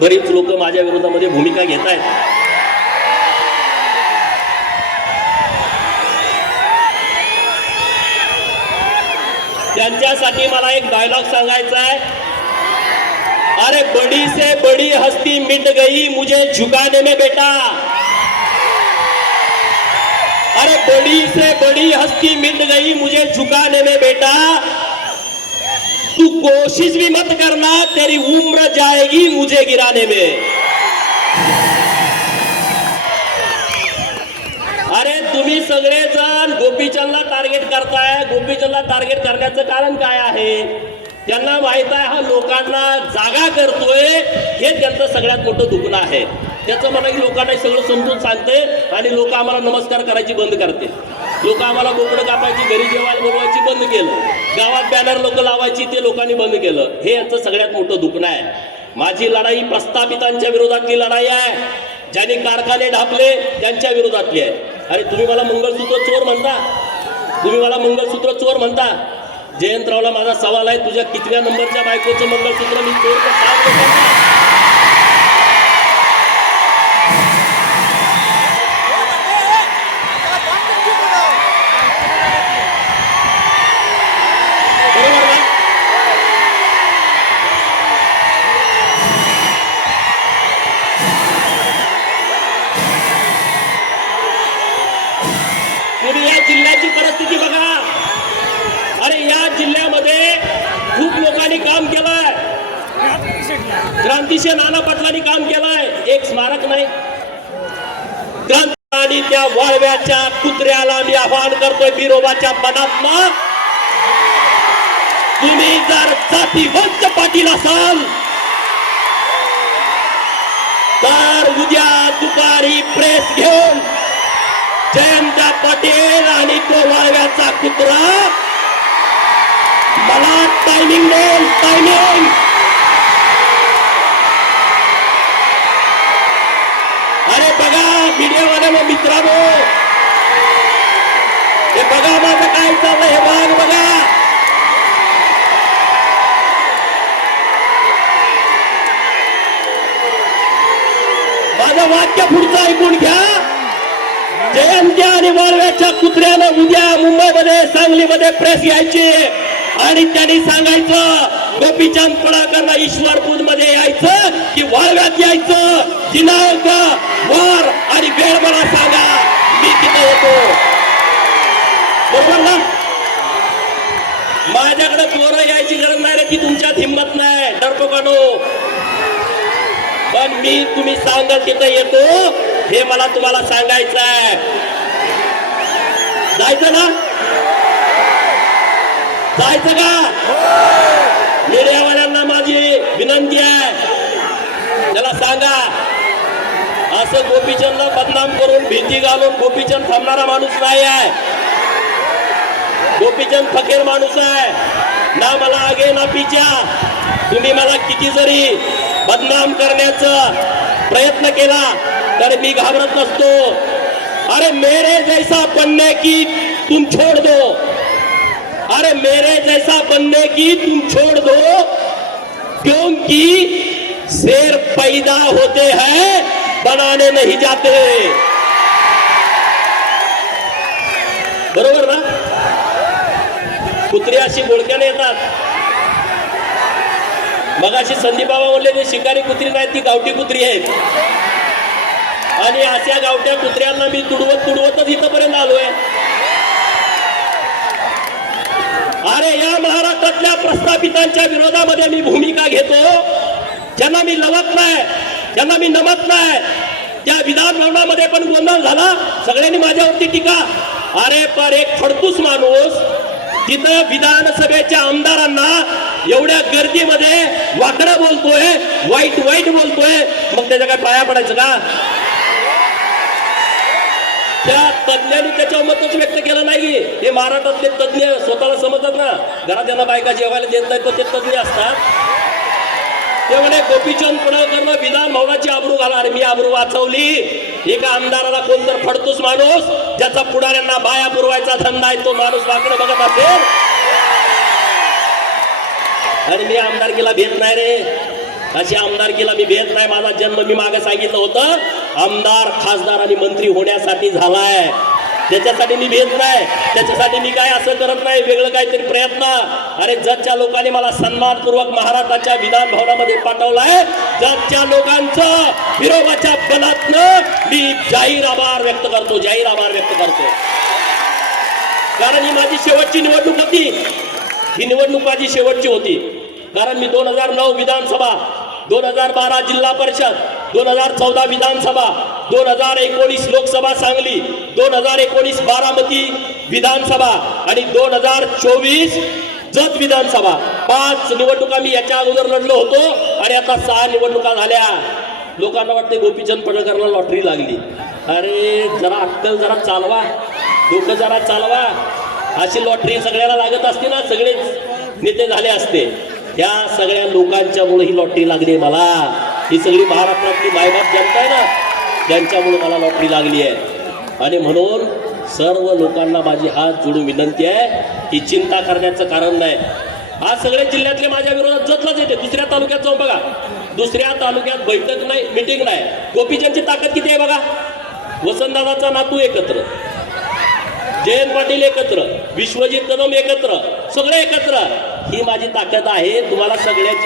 बरीच लोक माझ्या विरोधामध्ये भूमिका घेत आहेत त्यांच्यासाठी मला एक डायलॉग सांगायचा आहे. अरे बड़ी से बड़ी हस्ती मिट गई मुझे झुकाने में बेटा. अरे बड़ी से बड़ी हस्ती मिट गई मुझे झुकाने में बेटा. तू कोशिश भी मत करना तेरी उम्र जाएगी मुझे गिराने में। अरे तुम्ही सगळेजण गोपीचंदला टार्गेट करताय. गोपीचंदला टार्गेट करण्याचं कारण काय आहे? त्यांना माहीत आहे हा लोकांना जागा करतोय. हे त्यांचं सगळ्यात मोठं दुखणं आहे. त्याचं मला की लोकांना सगळं समजून सांगते आणि लोक आम्हाला नमस्कार करायची बंद करते लोक आम्हाला बोकडं कापायची घरी जेवायला बोलवायची बंद केलं. गावात बॅनर लोक लावायची ते लोकांनी बंद केलं. हे यांचं सगळ्यात मोठं दुखणं आहे. माझी लढाई प्रस्थापितांच्या विरोधातली लढाई आहे. ज्यांनी कारखाने ढापले त्यांच्या विरोधातली आहे. अरे तुम्ही मला मंगळसूत्र चोर म्हणता? तुम्ही मला मंगळसूत्र चोर म्हणता? जयंतरावला माझा सवाल आहे तुझ्या कितव्या नंबरच्या बायकोचं मंगळसूत्र मी चोर या जिल्ह्याची परिस्थिती बघा. अरे या जिल्ह्यामध्ये खूप लोकांनी काम केलंय. क्रांतीशे नाना पाटलांनी काम केलंय. एक स्मारक नाही. क्रांती आणि त्या वाळव्याच्या कुत्र्याला मी आवाहन करतोय बिरोबाच्या मनात तुम्ही जर जातीवंत पाटील असाल तर उद्या दुपारी प्रेस घेऊन जयंता पाटील आणि तो वाळव्याचा कुत्रा मला टायमिंग देईल टायमिंग अरे बघा व्हिडिओवाले मग मित्रांनो. हे बघा माझं काय चाललंय हे भाग बघा. माझं वाक्य पुढचं ऐकून घ्या. जयंत्या आणि वाळव्याच्या कुत्र्यानं उद्या मुंबईमध्ये सांगलीमध्ये प्रेस यायचे. आणि त्यांनी सांगायचं गोपीचंद पडाकरला ईश्वरपूरमध्ये यायचं की वाळव्यात यायचं. दिनांक वर आणि वेळ मला सांगा. मी तिथे येतो बरोबर ना? माझ्याकडे पोरं यायची गरज नाही रे ती तुमच्यात हिंमत नाही. डरपोकानो पण मी तुम्ही सांगत तिथे येतो हे मला तुम्हाला सांगायचं आहे जायचं ना? जायचं का? मीडियावाल्यांना माझी विनंती आहे. त्याला सांगा असं गोपीचंदला बदनाम करून भीती घालून गोपीचंद थांबणारा माणूस नाही आहे. गोपीचंद फकीर माणूस आहे. ना मला आगे ना पिच्या तुम्ही मला किती जरी बदनाम करण्याचा प्रयत्न केला तर मी घाबरत नसतो. अरे मेरे जैसा बनने की तुम छोड़ दो। अरे मेरे जैसा बनने की तुम छोड़ दो, क्योंकि शेर पैदा होते हैं, बनाने नहीं जाते। बरोबर ना? कुत्री अशी बोलक्याने येतात मगाशी संदीप बाबा म्हणले शिकारी कुत्री नाही ती गावठी कुत्री आहेत. आणि अशा गावठ्या कुत्र्यांना मी तुडवत तुडवतच इथपर्यंत आलोय. अरे या महाराष्ट्रातल्या प्रस्थापितांच्या विरोधामध्ये मी भूमिका घेतो. ज्यांना मी लवत नाही ज्यांना मी नमत नाही त्या विधानभवनामध्ये पण गोंधळ झाला. सगळ्यांनी माझ्यावरती टीका. अरे पर एक फडतूस माणूस तिथं विधानसभेच्या आमदारांना एवढ्या गर्दीमध्ये वाकडं बोलतोय वाईट वाईट बोलतोय. मग त्याच्या काय पाया पडायचं का? त्या तज्ञांनी त्याच्यावर मतच व्यक्त केलं नाही हे महाराष्ट्रातले तज्ञ स्वतःला समजतात ना. घरात त्यांना बायका जेवायला देत नाही तर ते तज्ञ असतात. ते म्हणे गोपीचंद पडळकरनं विधान भवनाची आबरू घाला. अरे मी आबरू वाचवली. एका आमदाराला कोण तर फडतूस माणूस ज्याचा पुढाऱ्यांना बाया पुरवायचा धंदा आहे तो माणूस वाकडे बघत असेल. आणि मी आमदारकीला भेट नाही रे. अशी आमदारकीला मी भेट नाही. माझा जन्म मी मागे सांगितलं होतं. आमदार खासदार आणि मंत्री होण्यासाठी झालाय. त्याच्यासाठी मी भेट नाही. त्याच्यासाठी मी काय असं करत नाही. वेगळं काहीतरी प्रयत्न. अरे जगच्या लोकांनी मला सन्मानपूर्वक महाराष्ट्राच्या विधान भवनामध्ये पाठवलाय जगच्या लोकांचं विरोधाच्या बलातनं मी जाहीर आभार व्यक्त करतो जाहीर आभार व्यक्त करतो. कारण ही माझी शेवटची निवडणूक होती. ही निवडणूक माझी शेवटची होती. कारण मी दोन हजार नऊ विधानसभा दोन हजार बारा जिल्हा परिषद दोन हजार चौदा विधानसभा दोन हजार एकोणीस लोकसभा सांगली दोन हजार एकोणीस बारामती विधानसभा आणि दोन हजार चोवीस जत विधानसभा. पाच निवडणुका मी याच्या अगोदर लढलो होतो आणि आता सहा निवडणुका झाल्या. लोकांना वाटते गोपीचंद पडळकरला लॉटरी लागली. अरे जरा अक्कल जरा चालवा. डोकं जरा चालवा. अशी लॉटरी सगळ्याला लागत असते ना सगळेच नेते झाले असते. या सगळ्या लोकांच्यामुळे ही लॉटरी लागली मला. ही सगळी महाराष्ट्रातली मायबाप जनता आहे ना त्यांच्यामुळे मला नोकरी लागली आहे. आणि म्हणून सर्व लोकांना माझी हात जोडून विनंती आहे की चिंता करण्याचं कारण नाही. आज सगळे जिल्ह्यातले माझ्या विरोधात जतलाच येते. दुसऱ्या तालुक्यात जाऊन बघा. दुसऱ्या तालुक्यात बैठक नाही मिटिंग नाही. गोपीचंदची ताकद किती आहे बघा? वसंतदादाचा नातू एकत्र. जयंत पाटील एकत्र. विश्वजित कदम एकत्र. सगळे एकत्र. ही माझी ताकद आहे. तुम्हाला सगळ्यांची